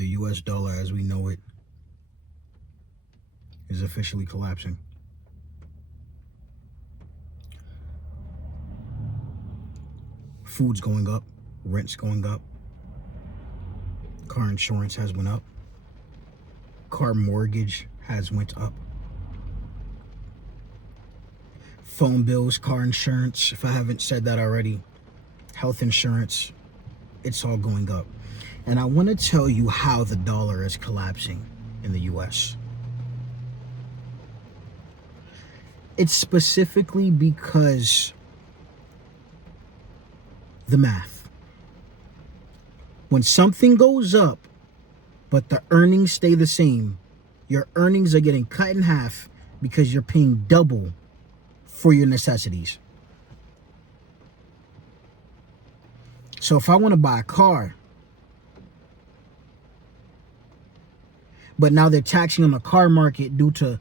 The U.S. dollar as we know it is officially collapsing. Food's going up, rent's going up, car insurance has went up, car mortgage has went up, phone bills, car insurance, if I haven't said that already, health insurance, it's all going up. And I want to tell you how the dollar is collapsing in the U.S. It's specifically because the math. When something goes up, but the earnings stay the same, your earnings are getting cut in half because you're paying double for your necessities. So if I want to buy a car, but now they're taxing on the car market due to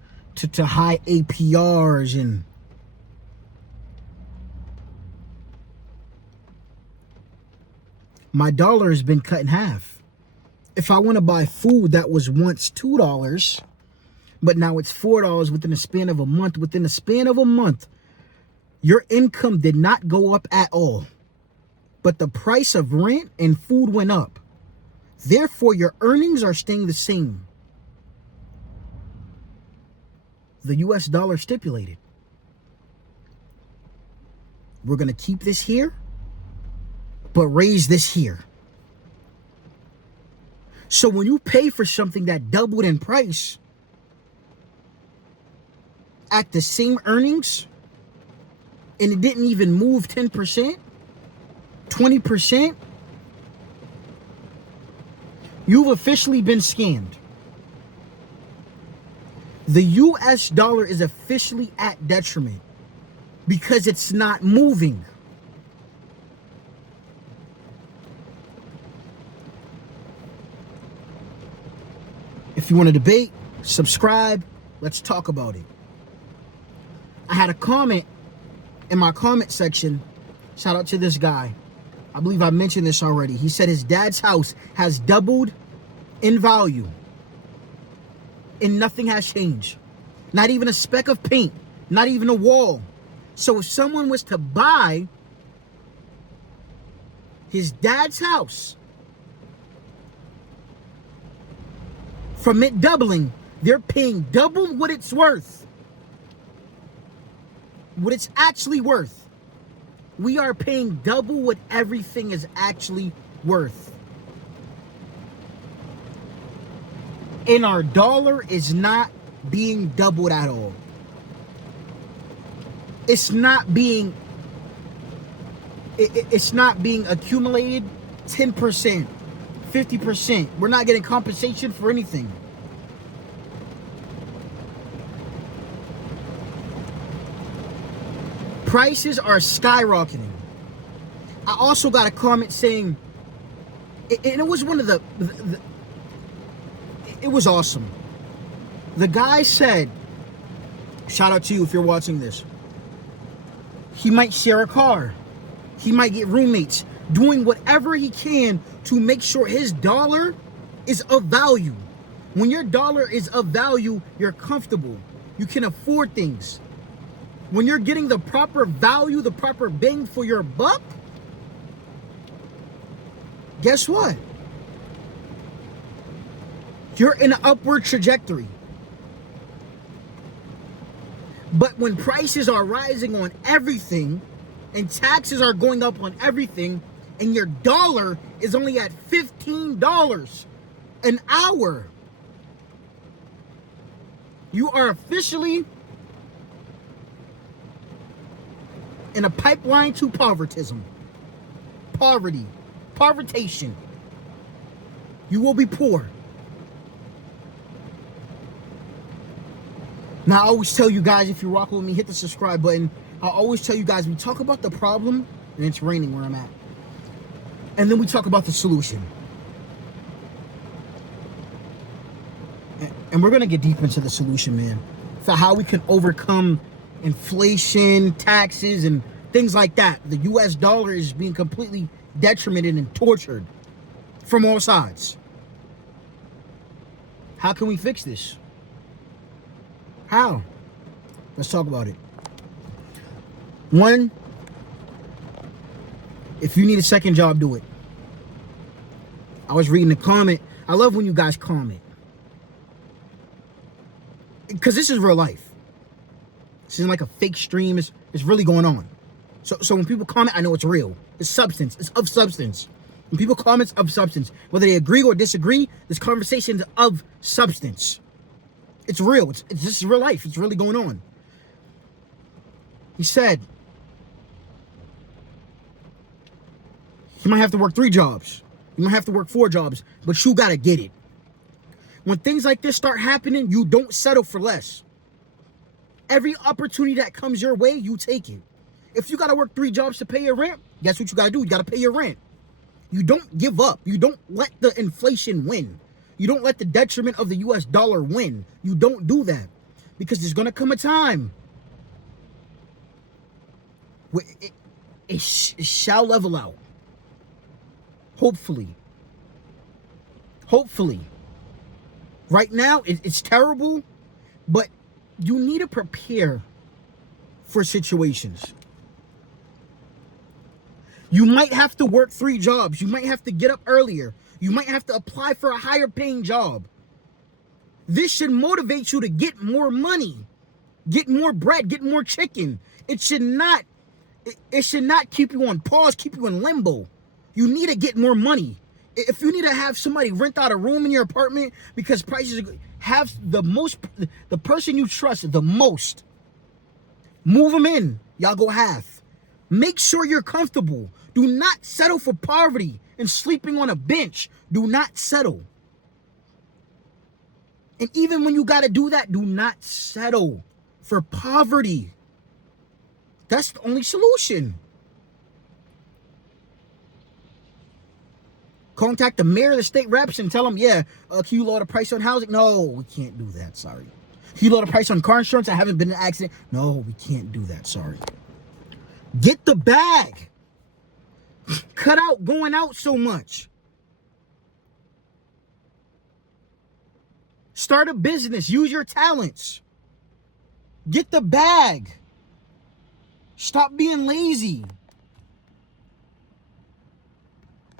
high APRs and my dollar has been cut in half. If I want to buy food that was once $2, but now it's $4 within the span of a month, your income did not go up at all. But the price of rent and food went up. Therefore, your earnings are staying the same. The U.S. dollar stipulated, we're going to keep this here, but raise this here. So when you pay for something that doubled in price at the same earnings, and it didn't even move 10%, 20%, you've officially been scammed. The U.S. dollar is officially at detriment because it's not moving. If you want to debate, subscribe. Let's talk about it. I had a comment in my comment section. Shout out to this guy. I believe I mentioned this already. He said his dad's house has doubled in value and nothing has changed. Not even a speck of paint. Not even a wall. So if someone was to buy his dad's house from it doubling, they're paying double what it's worth. What it's actually worth. We are paying double what everything is actually worth. And our dollar is not being doubled at all. It's not being accumulated 10%, 50%. We're not getting compensation for anything. Prices are skyrocketing. I also got a comment saying, and it was one of the it was awesome. The guy said, shout out to you if you're watching this, he might share a car. He might get roommates, doing whatever he can to make sure his dollar is of value. When your dollar is of value, you're comfortable. You can afford things. When you're getting the proper value, the proper bang for your buck, guess what? You're in an upward trajectory. But when prices are rising on everything and taxes are going up on everything and your dollar is only at $15 an hour, you are officially in a pipeline to povertism. Povertation. You will be poor. Now, I always tell you guys, if you're rocking with me, hit the subscribe button. I always tell you guys, we talk about the problem, and it's raining where I'm at. And then we talk about the solution. And we're going to get deep into the solution, man. For how we can overcome inflation, taxes, and things like that. The U.S. dollar is being completely detrimented and tortured from all sides. How can we fix this? How? Let's talk about it. One, if you need a second job, do it. I was reading the comment. I love when you guys comment. Because this is real life. This isn't like a fake stream. It's really going on. So when people comment, I know it's real. It's substance. It's of substance. When people comment, it's of substance. Whether they agree or disagree, this conversation is of substance. It's real. It's just real life. It's really going on. He said you might have to work 3 jobs. You might have to work 4 jobs, but you got to get it. When things like this start happening, you don't settle for less. Every opportunity that comes your way, you take it. If you got to work 3 jobs to pay your rent, guess what you got to do? You got to pay your rent. You don't give up. You don't let the inflation win. You don't let the detriment of the U.S. dollar win. You don't do that. Because there's going to come a time where it shall level out. Hopefully. Hopefully. Right now, it's terrible, but you need to prepare for situations. You might have to work 3 jobs. You might have to get up earlier. You might have to apply for a higher paying job. This should motivate you to get more money, get more bread, get more chicken. It should not keep you on pause, keep you in limbo. You need to get more money. If you need to have somebody rent out a room in your apartment because prices are, have the person you trust the most, move them in. Y'all go half. Make sure you're comfortable. Do not settle for poverty and sleeping on a bench. Do not settle. And even when you got to do that, do not settle for poverty. That's the only solution. Contact the mayor, the state reps, and tell them, yeah, can you lower the price on housing? No, we can't do that. Sorry. Can you lower the price on car insurance? I haven't been in an accident. No, we can't do that. Sorry. Get the bag. Cut out going out so much. Start a business. Use your talents. Get the bag. Stop being lazy.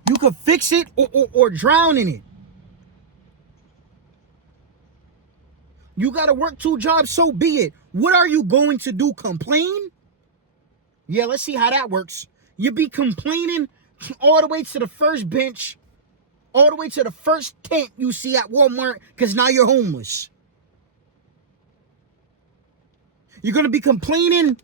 You could fix it or drown in it. You got to work 2 jobs, so be it. What are you going to do? Complain? Yeah, let's see how that works. You be complaining all the way to the first bench, all the way to the first tent you see at Walmart, because now you're homeless. You're going to be complaining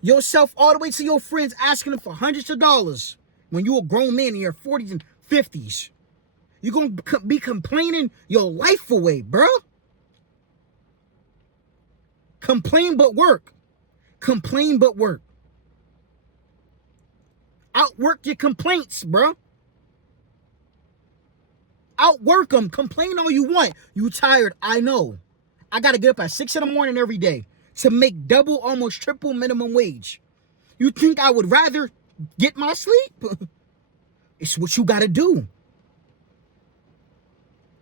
yourself all the way to your friends, asking them for hundreds of dollars when you're a grown man in your 40s and 50s. You're going to be complaining your life away, bro. Complain but work. Complain but work. Outwork your complaints, bro. Outwork them. Complain all you want. You tired, I know. I got to get up at 6 in the morning every day to make double, almost triple minimum wage. You think I would rather get my sleep? It's what you got to do.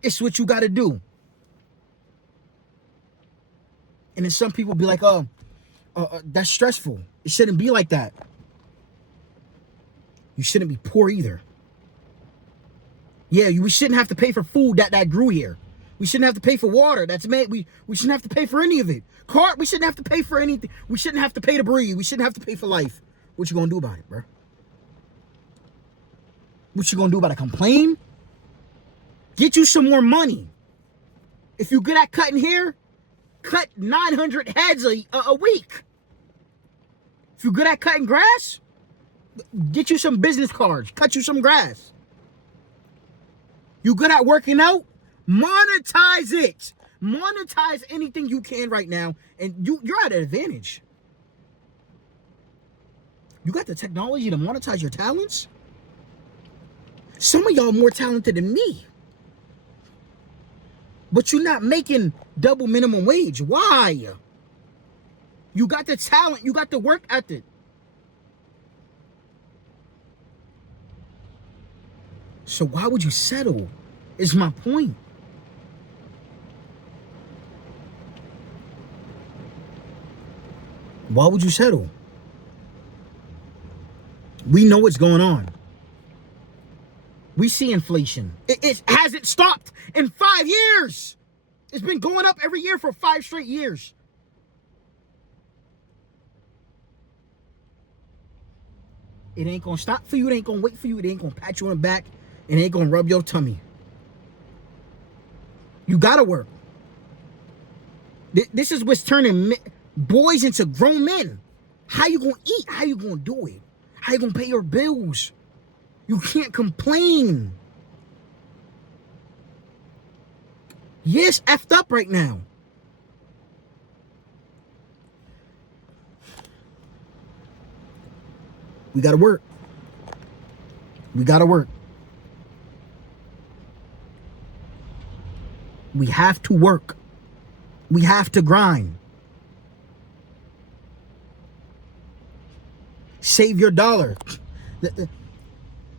It's what you got to do. And then some people be like, that's stressful. It shouldn't be like that. You shouldn't be poor either. Yeah, we shouldn't have to pay for food that grew here. We shouldn't have to pay for water that's made. We shouldn't have to pay for any of it. We shouldn't have to pay for anything. We shouldn't have to pay to breathe. We shouldn't have to pay for life. What you gonna do about it, bro? What you gonna do about it? Complain? Get you some more money. If you're good at cutting hair, cut 900 heads a week. If you're good at cutting grass, get you some business cards. Cut you some grass. You good at working out? Monetize it. Monetize anything you can right now, and you're at an advantage. You got the technology to monetize your talents? Some of y'all more talented than me. But you're not making double minimum wage. Why? You got the talent. You got the work ethic. So why would you settle? Is my point. Why would you settle? We know what's going on. We see inflation. It hasn't stopped in 5 years. It's been going up every year for 5 straight years. It ain't gonna stop for you. It ain't gonna wait for you. It ain't gonna pat you on the back. It ain't gonna rub your tummy. You gotta work. This is what's turning boys into grown men. How you gonna eat? How you gonna do it? How you gonna pay your bills? You can't complain. Yes, effed up right now. We gotta work. We gotta work. We have to work. We have to grind. Save your dollar.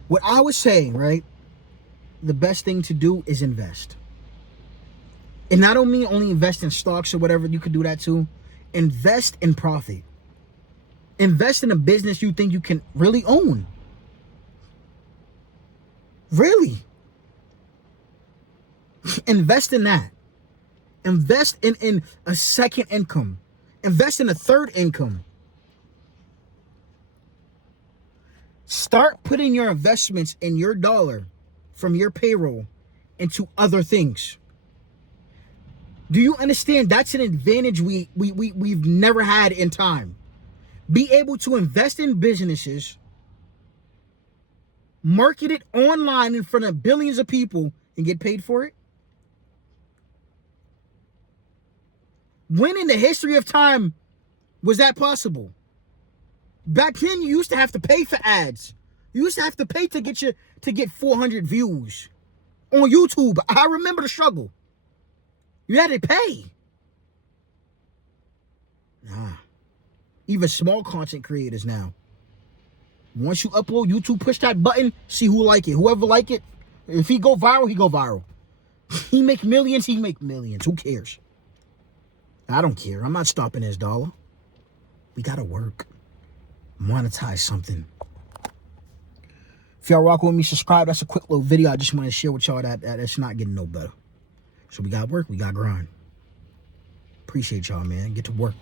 What I was saying, right? The best thing to do is invest. And I don't mean only invest in stocks or whatever. You could do that too. Invest in profit. Invest in a business you think you can really own. Really. Invest in that. Invest in a second income. Invest in a third income. Start putting your investments in your dollar from your payroll into other things. Do you understand? That's an advantage we've never had in time. Be able to invest in businesses, market it online in front of billions of people, and get paid for it. When in the history of time was that possible? Back then, you used to have to pay for ads. You used to have to pay to get 400 views on YouTube. I remember the struggle. You had to pay. Nah. Even small content creators now. Once you upload, YouTube push that button, see who like it. Whoever like it, if he go viral, he go viral. He make millions, he make millions. Who cares? I don't care. I'm not stopping his dollar. We gotta work. Monetize something. If y'all rock with me, subscribe. That's a quick little video. I just want to share with y'all that it's not getting no better. So we got work, we got grind. Appreciate y'all, man. Get to work.